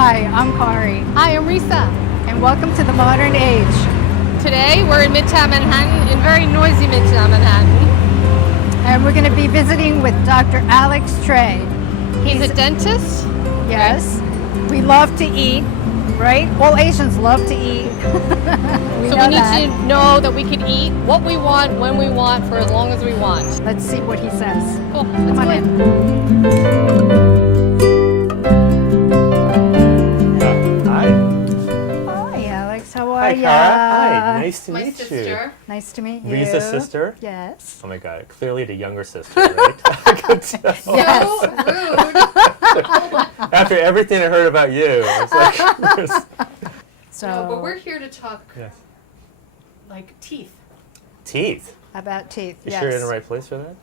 Hi, I'm Kari, Hi, I'm Risa. and welcome to the modern age. Today we're in Midtown Manhattan, in very noisy Midtown Manhattan. And we're going to be visiting with Dr. Alex Tsui. He's a dentist. Yes, we love to eat, right? All Asians love to eat. So we need to know that we can eat what we want, when we want, for as long as we want. Let's see what he says. Cool, Come let's on go in. Hi. Hi, Alex. How Hi, are you? Kara. Hi. Nice to My meet sister. Nice to meet you. Risa's sister? Yes. Oh my God. Clearly the younger sister, right? Good tell. Yes. So rude. After everything I heard about you, it's like, So, No, but we're here to talk yes. like teeth. Teeth. about teeth. You Yes. sure you're in the right place for that?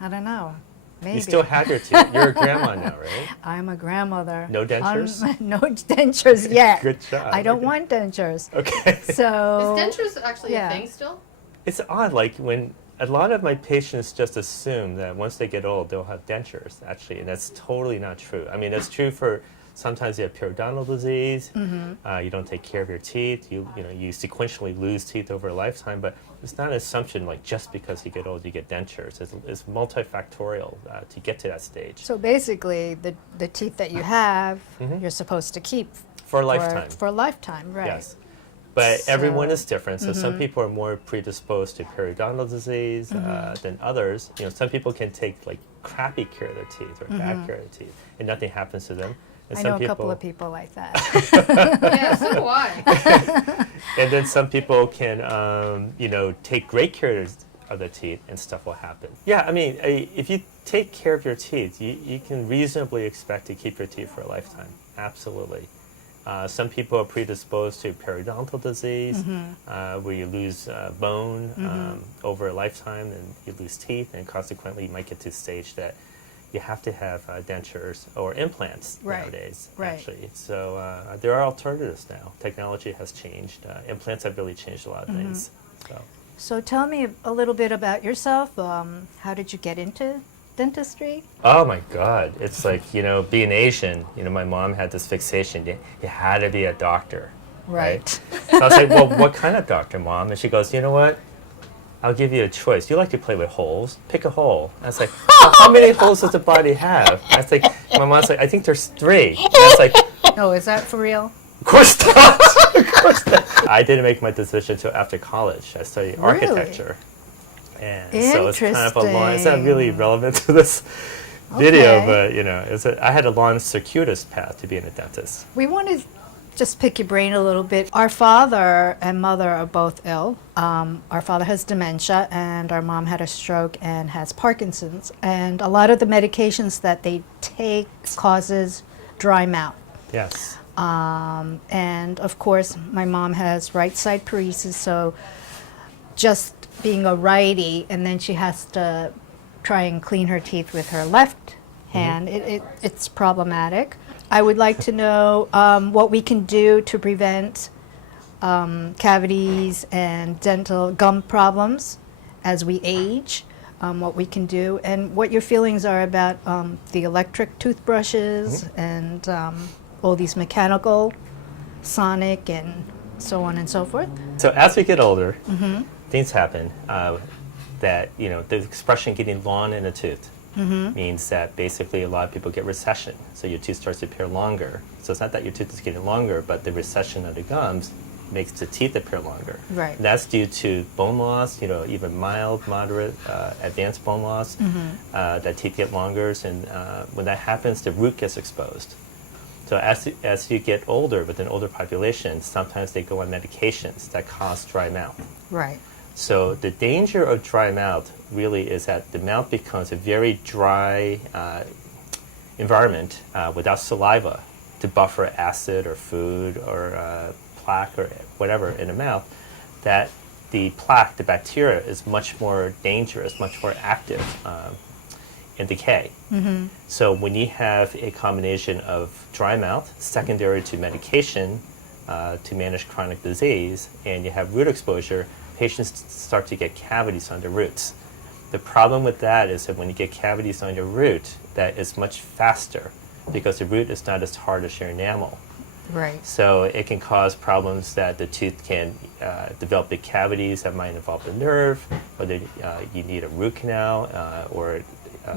I don't know. Maybe. You still have your teeth. You're a grandma now, right? I'm a grandmother. No dentures? No dentures yet. Good job. I don't Okay. want dentures. Okay. So. Is dentures actually yeah. a thing still? It's odd, like when a lot of my patients just assume that once they get old, they'll have dentures, actually, and that's totally not true. I mean, that's true for sometimes you have periodontal disease, you don't take care of your teeth, you sequentially lose teeth over a lifetime, but it's not an assumption like just because you get old, you get dentures. It's multifactorial to get to that stage. So basically, the teeth that you have, you're supposed to keep For a lifetime. For a lifetime, right? Yes. But everyone So- is different. So some people are more predisposed to periodontal disease than others. You know, some people can take like crappy care of their teeth or bad care of their teeth, and nothing happens to them. And I some know a people, couple of people like that. Yeah, so do I. and then some people can, take great care of their teeth, and stuff will happen. Yeah, I mean, if you take care of your teeth, you can reasonably expect to keep your teeth for a lifetime. Absolutely. Some people are predisposed to periodontal disease, where you lose bone over a lifetime, and you lose teeth, and consequently you might get to a stage that you have to have dentures or implants nowadays, actually. So there are alternatives now. Technology has changed. Implants have really changed a lot of things. So tell me a little bit about yourself. How did you get into dentistry? Oh my God. It's like, being Asian, my mom had this fixation. You had to be a doctor. Right? So I was like, well, what kind of doctor, Mom? And she goes, you know what? I'll give you a choice. You like to play with holes? Pick a hole. I was like, well, how many holes does the body have? I was like, my mom's like, I think there's 3. And I was like, No, is that for real? of course not. Of course not. I didn't make my decision until after college. I studied architecture. And so it's kind of a long, it's not really relevant to this video, but I had a long circuitous path to being a dentist. We want to just pick your brain a little bit. Our father and mother are both ill. Our father has dementia, and our mom had a stroke and has Parkinson's. And a lot of the medications that they take causes dry mouth. Yes. And of course, my mom has right side paresis, so just being a righty, and then she has to try and clean her teeth with her left hand, it's problematic. I would like to know what we can do to prevent cavities and dental gum problems as we age, what we can do, and what your feelings are about the electric toothbrushes and all these mechanical, sonic, and so on and so forth. So as we get older, things happen that, the expression getting long in a tooth means that basically a lot of people get recession. So your tooth starts to appear longer. So it's not that your tooth is getting longer, but the recession of the gums makes the teeth appear longer. Right. And that's due to bone loss, even mild, moderate, advanced bone loss, that teeth get longer. And when that happens, the root gets exposed. So as you get older, with an older population, sometimes they go on medications that cause dry mouth. Right. So the danger of dry mouth really is that the mouth becomes a very dry environment without saliva to buffer acid or food or plaque or whatever in the mouth, that the plaque, the bacteria, is much more dangerous, much more active in decay. So when you have a combination of dry mouth, secondary to medication to manage chronic disease, and you have root exposure, patients start to get cavities on the roots. The problem with that is that when you get cavities on your root, that is much faster because the root is not as hard as your enamel. Right. So it can cause problems that the tooth can develop big cavities that might involve the nerve, whether you need a root canal or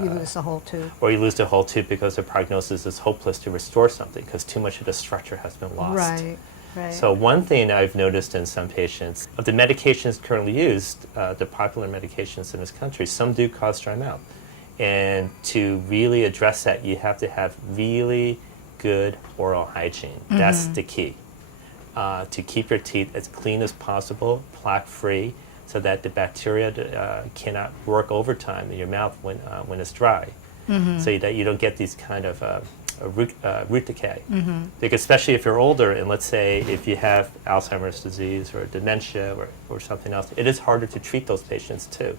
You lose the whole tooth. or you lose the whole tooth because the prognosis is hopeless to restore something because too much of the structure has been lost. Right. Right. So one thing I've noticed in some patients, of the medications currently used, the popular medications in this country, some do cause dry mouth. And to really address that, you have to have really good oral hygiene. That's the key. To keep your teeth as clean as possible, plaque-free, so that the bacteria cannot work overtime in your mouth when it's dry, so that you don't get these kind of root decay. Because especially if you're older, and let's say if you have Alzheimer's disease or dementia or something else, it is harder to treat those patients too.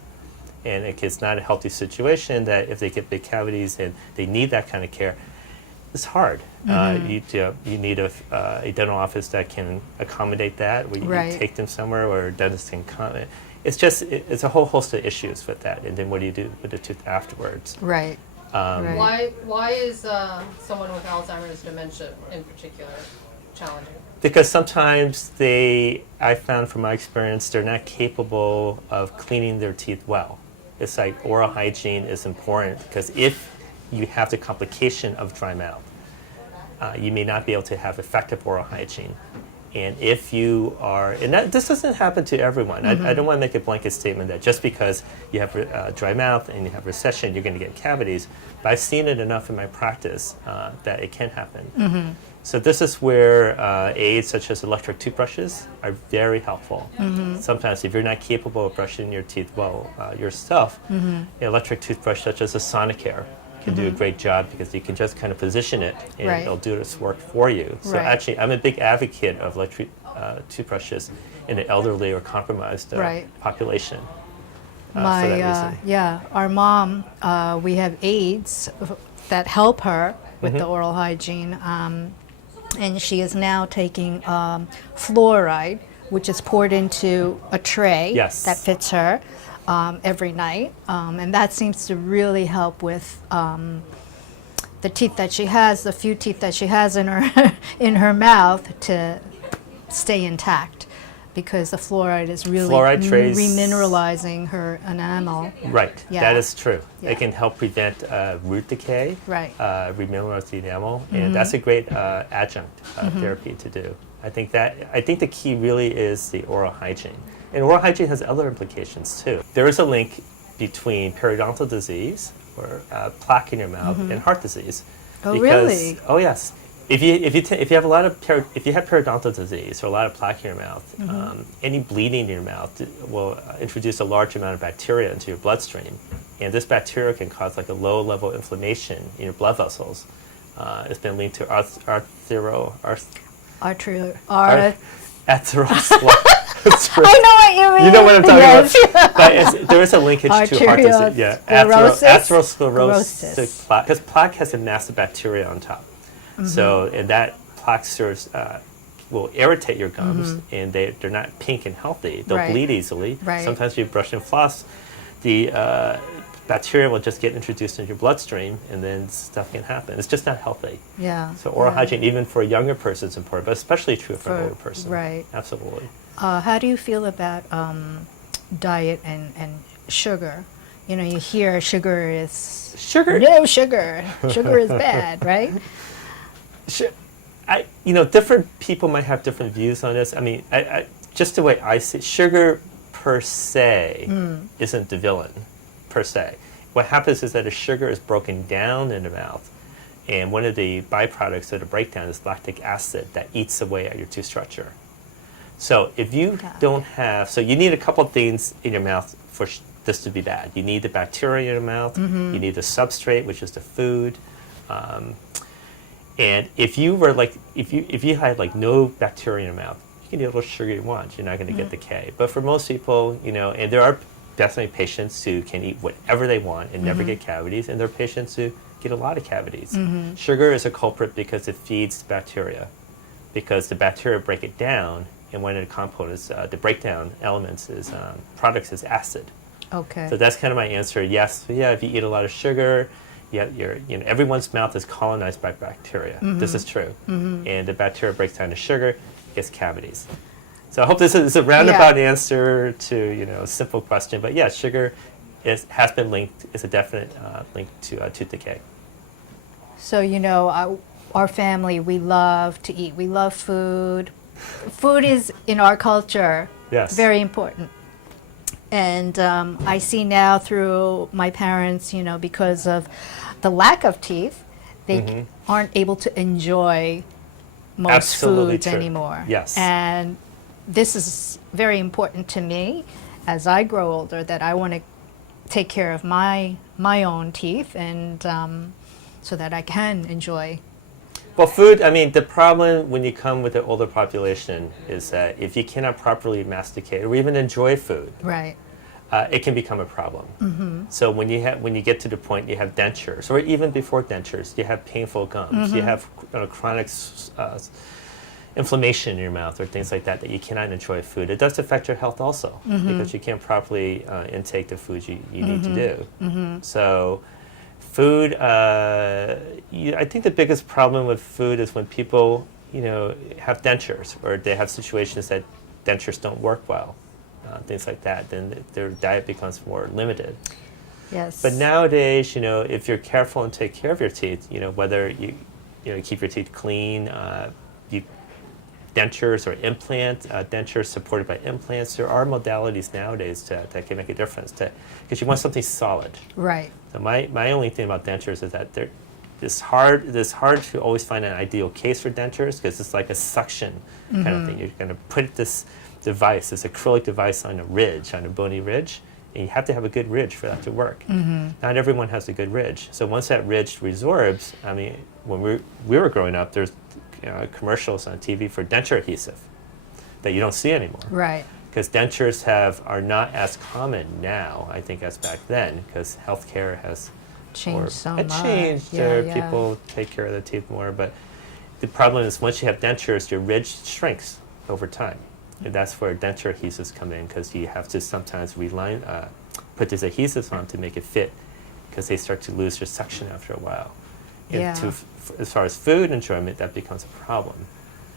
And it's not a healthy situation that if they get big cavities and they need that kind of care, it's hard. You need a dental office that can accommodate that, where you take them somewhere where a dentist can come. It's a whole host of issues with that. And then what do you do with the tooth afterwards? Right. Right. Why is someone with Alzheimer's dementia in particular challenging? Because sometimes I found from my experience, they're not capable of cleaning their teeth well. It's like oral hygiene is important because if you have the complication of dry mouth, you may not be able to have effective oral hygiene. And if you are, this doesn't happen to everyone. I don't want to make a blanket statement that just because you have dry mouth and you have recession, you're going to get cavities. But I've seen it enough in my practice that it can happen. So this is where aids such as electric toothbrushes are very helpful. Sometimes if you're not capable of brushing your teeth well yourself, an electric toothbrush such as a Sonicare can do a great job because you can just kind of position it and it'll do its work for you. So actually, I'm a big advocate of electric toothbrushes in an elderly or compromised population. Our mom, we have aides that help her with the oral hygiene, and she is now taking fluoride, which is poured into a tray that fits her. Every night, and that seems to really help with the teeth that she has, the few teeth that she has in her in her mouth, to stay intact, because the fluoride is really remineralizing her enamel. Right, that is true. It can help prevent root decay, remineralize the enamel, and that's a great adjunct therapy to do. I think the key really is the oral hygiene. And oral hygiene has other implications too. There is a link between periodontal disease, or plaque in your mouth, and heart disease. Oh, really? Oh, yes. If you have periodontal disease or a lot of plaque in your mouth, any bleeding in your mouth will introduce a large amount of bacteria into your bloodstream, and this bacteria can cause like a low-level inflammation in your blood vessels. It's been linked to atherosclerosis. I know what you mean. You know what I'm talking about. But there is a linkage to heart disease. Yeah, atherosclerosis. Because plaque has a massive bacteria on top. So, and that plaque will irritate your gums, and they're not pink and healthy. They'll bleed easily. Sometimes you brush and floss, the bacteria will just get introduced into your bloodstream, and then stuff can happen. It's just not healthy. So oral hygiene, even for a younger person, is important, but especially true for an older person. Absolutely. How do you feel about diet and sugar? You know, you hear sugar is no sugar. Sugar is bad, right? Different people might have different views on this. I mean, just the way I see it, sugar per se isn't the villain, per se. What happens is that a sugar is broken down in the mouth, and one of the byproducts of the breakdown is lactic acid that eats away at your tooth structure. So if you don't have, so you need a couple of things in your mouth for this to be bad. You need the bacteria in your mouth, you need the substrate, which is the food, and if you were like, if you had like no bacteria in your mouth, you can eat all the sugar you want. You're not going to get decay. But for most people, and there are definitely patients who can eat whatever they want and never get cavities, and there are patients who get a lot of cavities. Sugar is a culprit because it feeds the bacteria, because the bacteria break it down, and one of the components, the breakdown elements products is acid. Okay. So that's kind of my answer. Yes, if you eat a lot of sugar, everyone's mouth is colonized by bacteria. This is true. And the bacteria breaks down to sugar, gets cavities. So I hope this is a roundabout answer to a simple question. But yeah, sugar has been linked, is a definite link to tooth decay. So, our family, we love to eat. We love food. Food is, in our culture, very important. And I see now through my parents, because of the lack of teeth, they aren't able to enjoy most foods anymore. Yes. And this is very important to me as I grow older, that I want to take care of my own teeth, and so that I can enjoy. Well, food, the problem when you come with the older population is that if you cannot properly masticate or even enjoy food, right, it can become a problem. So when you get to the point you have dentures, or even before dentures, you have painful gums, you have chronic inflammation in your mouth or things like that you cannot enjoy food. It does affect your health also, because you can't properly intake the food you need to do. So food, I think the biggest problem with food is when people, have dentures, or they have situations that dentures don't work well, things like that. Then their diet becomes more limited. Yes. But nowadays, if you're careful and take care of your teeth, whether you keep your teeth clean, dentures or dentures supported by implants, there are modalities nowadays that can make a difference. Because you want something solid. Right. So my only thing about dentures is that it's hard to always find an ideal case for dentures, because it's like a suction kind of thing. You're going to put this acrylic device on a bony ridge, and you have to have a good ridge for that to work. Not everyone has a good ridge. So once that ridge resorbs, when we were growing up, there's commercials on TV for denture adhesive that you don't see anymore. Right. Because dentures are not as common now, I think, as back then, because healthcare has changed so much. Changed. People take care of their teeth more, but the problem is once you have dentures, your ridge shrinks over time. And that's where denture adhesives come in, because you have to sometimes put these adhesives on to make it fit, because they start to lose their suction after a while. As far as food enjoyment, that becomes a problem.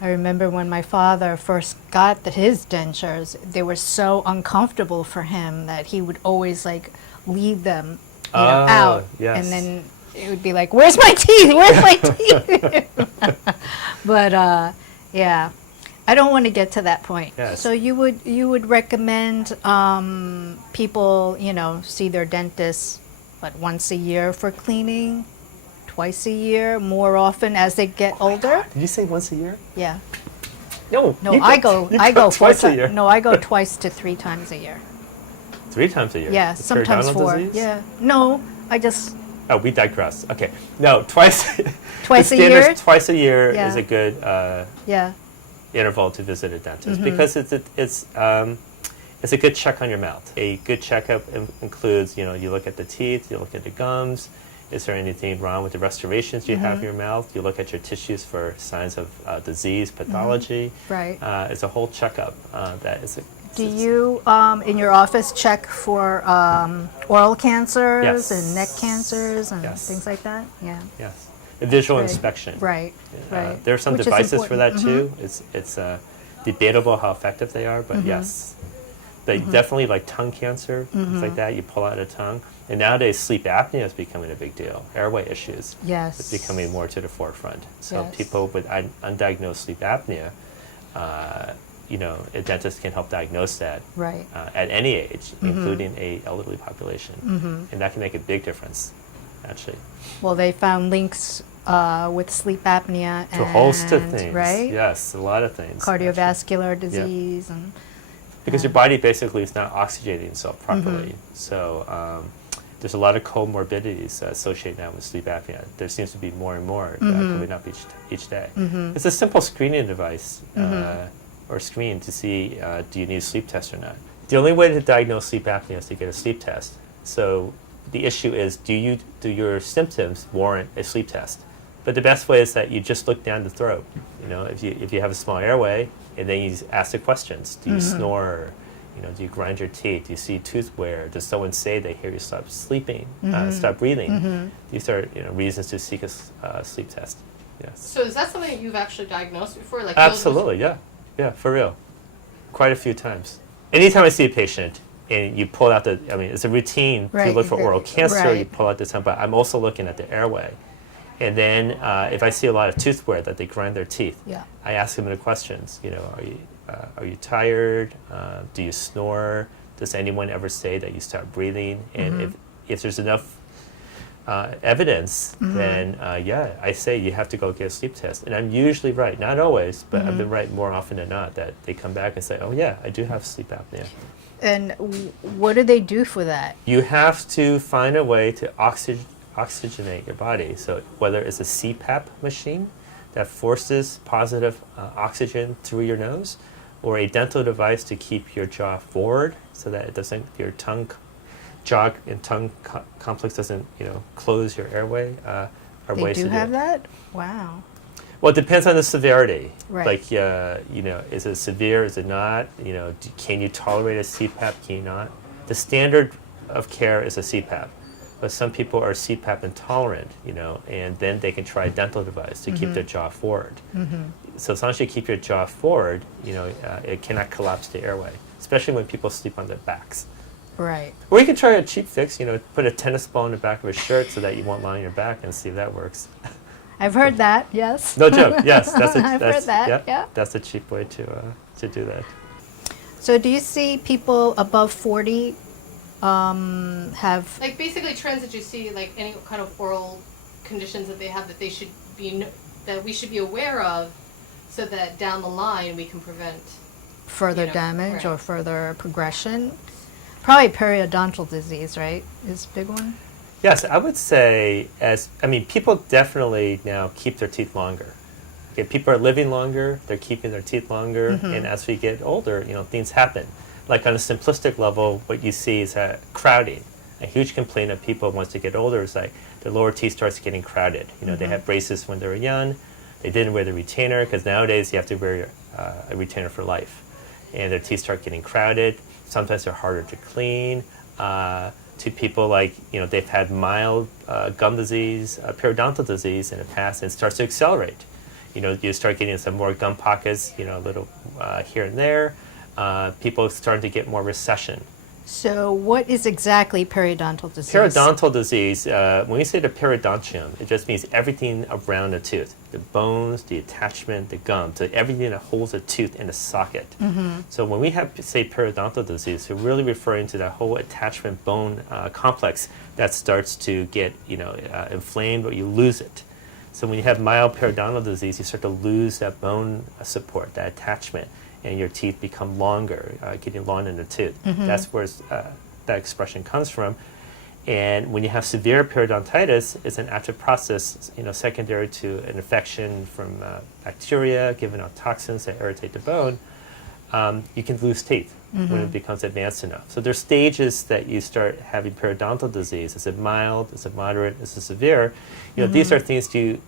I remember when my father first got his dentures, they were so uncomfortable for him that he would always leave them out. Yes. And then it would be like, where's my teeth? Where's my teeth? But I don't want to get to that point. Yes. So you would recommend people, see their dentist, once a year for cleaning? Twice a year, more often as they get older? Did you say once a year? Yeah. No, I go twice a year. No, I go twice to 3 times a year. 3 times a year? Yeah, It's sometimes periodontal 4. disease? Yeah. No, I just Oh, we digress. Okay. No, twice. Twice a the year? Twice a year Yeah. is a good yeah. interval to visit a dentist, because it's a good check on your mouth. A good checkup includes, you look at the teeth, you look at the gums. Is there anything wrong with the restorations you have in your mouth? You look at your tissues for signs of disease, pathology. Right. It's a whole checkup that is. Do you, in your office, check for oral cancers Yes. and neck cancers and Yes. things like that? Yeah. Yes. A visual Right. inspection. Right. Right. There are some Which is devices for that important. too. It's debatable how effective they are, but yes. But definitely like tongue cancer, things like that, you pull out a tongue. And nowadays sleep apnea is becoming a big deal. Airway issues. Yes. It's becoming more to the forefront. So Yes. people with undiagnosed sleep apnea, a dentist can help diagnose that Right. at any age, including a elderly population. And that can make a big difference, actually. Well, they found links with sleep apnea To a host of and, things. right? Yes, a lot of things. actually. Cardiovascular disease and Because your body basically is not oxygenating itself properly. So there's a lot of comorbidities associated now with sleep apnea. There seems to be more and more coming up each day. It's a simple screening device or screen to see do you need a sleep test or not. The only way to diagnose sleep apnea is to get a sleep test. So the issue is, do your symptoms warrant a sleep test? But the best way is that you just look down the throat. If you have a small airway, and then you ask the questions. Do you snore? do you grind your teeth? Do you see tooth wear? Does someone say they hear you stop sleeping, stop breathing? These are reasons to seek a sleep test. Yes. So is that something that you've actually diagnosed before? Like Absolutely, yeah, for real. Quite a few times. Anytime I see a patient and you pull out it's a routine to look for oral cancer, you pull out the tongue, but I'm also looking at the airway. And then if I see a lot of tooth wear, that they grind their teeth, I ask them the questions. Are you tired? Do you snore? Does anyone ever say that you stop breathing? And if there's enough evidence, then I say you have to go get a sleep test. And I'm usually right, not always, but I've been right more often than not, that they come back and say, oh yeah, I do have sleep apnea. And what do they do for that? You have to find a way to oxygenate your body. So whether it's a CPAP machine that forces positive oxygen through your nose, or a dental device to keep your jaw forward so that your jaw and tongue complex doesn't close your airway, are ways to do it. They do have that? Wow. Well, it depends on the severity. Right. Like, is it severe? Is it not? Can you tolerate a CPAP? Can you not? The standard of care is a CPAP, but some people are CPAP intolerant, and then they can try a dental device to keep their jaw forward. So as long as you keep your jaw forward, it cannot collapse the airway, especially when people sleep on their backs. Right. Or you can try a cheap fix, put a tennis ball in the back of a shirt so that you won't lie on your back and see if that works. I've heard that, yes. No joke, yes. I've heard that, yeah. That's a cheap way to do that. So do you see people above 40 have... Like basically trends that you see, like any kind of oral conditions that they have that we should be aware of, so that down the line we can prevent further damage or further progression? Probably periodontal disease, right, is a big one? Yes, I would say people definitely now keep their teeth longer. Okay, people are living longer, they're keeping their teeth longer, and as we get older, things happen. Like on a simplistic level, what you see is crowding. A huge complaint of people once they get older is like their lower teeth starts getting crowded. They had braces when they were young, they didn't wear the retainer, because nowadays you have to wear a retainer for life. And their teeth start getting crowded. Sometimes they're harder to clean. To people they've had mild gum disease, periodontal disease in the past, and it starts to accelerate. You start getting some more gum pockets, a little here and there. People starting to get more recession. So what is exactly periodontal disease? Periodontal disease, when we say the periodontium, it just means everything around the tooth. The bones, the attachment, the gum, so everything that holds a tooth in a socket. So when we say periodontal disease, we're really referring to that whole attachment bone complex that starts to get inflamed, or you lose it. So when you have mild periodontal disease, you start to lose that bone support, that attachment, and your teeth become longer, getting long in the tooth. That's where that expression comes from. And when you have severe periodontitis, it's an active process, secondary to an infection from bacteria, giving out toxins that irritate the bone. You can lose teeth when it becomes advanced enough. So there's stages that you start having periodontal disease. Is it mild? Is it moderate? Is it severe? These are things you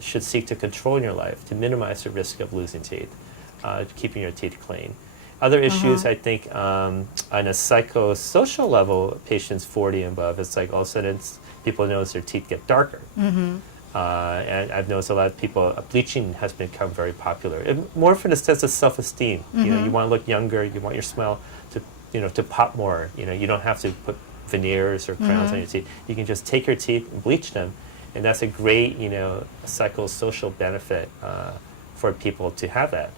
should seek to control in your life to minimize the risk of losing teeth. Keeping your teeth clean. Other issues, I think, on a psychosocial level, patients 40 and above, it's like all of a sudden people notice their teeth get darker. And I've noticed a lot of people, bleaching has become very popular. More from the sense of self-esteem. You want to look younger, you want your smile to pop more. You don't have to put veneers or crowns on your teeth. You can just take your teeth and bleach them, and that's a great, psychosocial benefit for people to have that.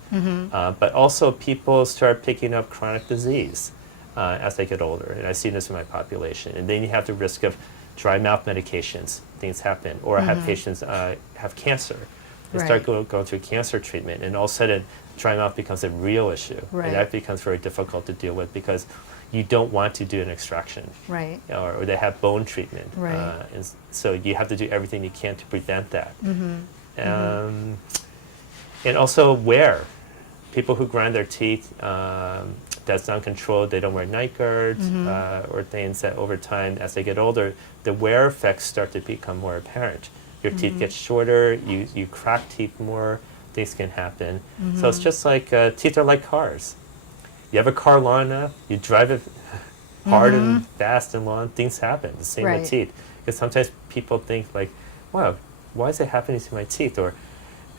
But also people start picking up chronic disease as they get older, and I see this in my population. And then you have the risk of dry mouth medications, things happen, or have patients have cancer. They start going through cancer treatment, and all of a sudden dry mouth becomes a real issue. And that becomes very difficult to deal with because you don't want to do an extraction. Or they have bone treatment. And so you have to do everything you can to prevent that. And also wear. People who grind their teeth, that's uncontrolled, they don't wear night guards, or things that over time, as they get older, the wear effects start to become more apparent. Your teeth get shorter, you crack teeth more, things can happen. So it's just like, teeth are like cars. You have a car long enough, you drive it hard and fast and long, things happen. The same Right. with teeth. Because sometimes people think like, wow, why is it happening to my teeth? Or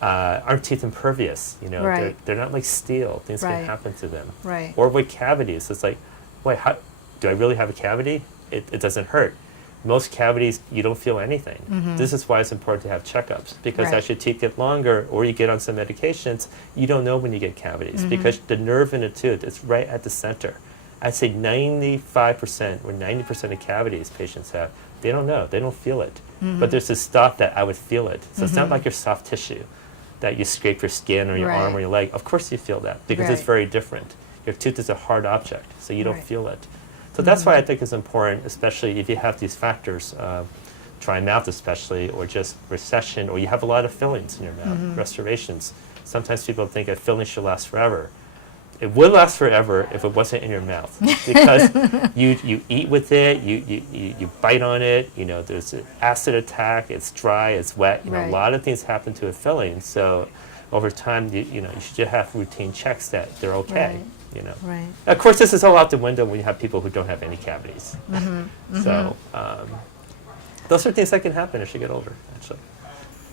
aren't teeth impervious? You know, Right. they're not like steel. Things Right. can happen to them. Right. Or with cavities, it's like, wait, how, do I really have a cavity? It doesn't hurt. Most cavities, you don't feel anything. This is why it's important to have checkups, because Right. as your teeth get longer or you get on some medications, you don't know when you get cavities because the nerve in the tooth is right at the center. I'd say 95% or 90% of cavities patients have, they don't know, they don't feel it. But there's this thought that I would feel it. So it's not like your soft tissue that you scrape your skin or your arm or Right. your leg. Of course you feel that because it's Right. very different. Your tooth is a hard object, so you don't Right. feel it. So that's why I think it's important, especially if you have these factors, dry mouth especially, or just recession, or you have a lot of fillings in your mouth, restorations. Sometimes people think a filling should last forever. It would last forever if it wasn't in your mouth, because you eat with it, you bite on it, you know, there's an acid attack, it's dry, it's wet, you know, Right. a lot of things happen to a filling. So over time, you know, you should just have routine checks that they're okay. Right. You know. Right. Of course, this is all out the window when you have people who don't have any cavities. So those are things that can happen as you get older, actually.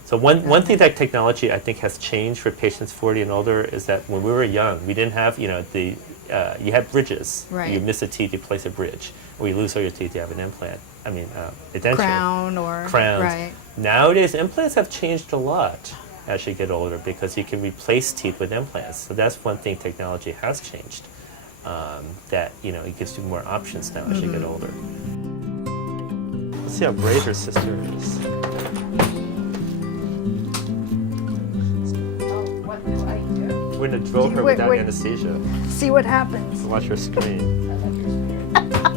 So one thing that technology I think has changed for patients 40 and older is that when we were young, we didn't have, you know, you had bridges. Right. You miss a teeth, you place a bridge. Or you lose all your teeth, you have an implant. I mean, a denture. Crown or Crowns. right. Nowadays, implants have changed a lot as you get older because you can replace teeth with implants. So that's one thing technology has changed. That, you know, it gives you more options now as you get older. Let's see how brave her sister is. What do I do? We're gonna drill her Wait, without wait. anesthesia. See what happens. Watch her scream. I love your spirit.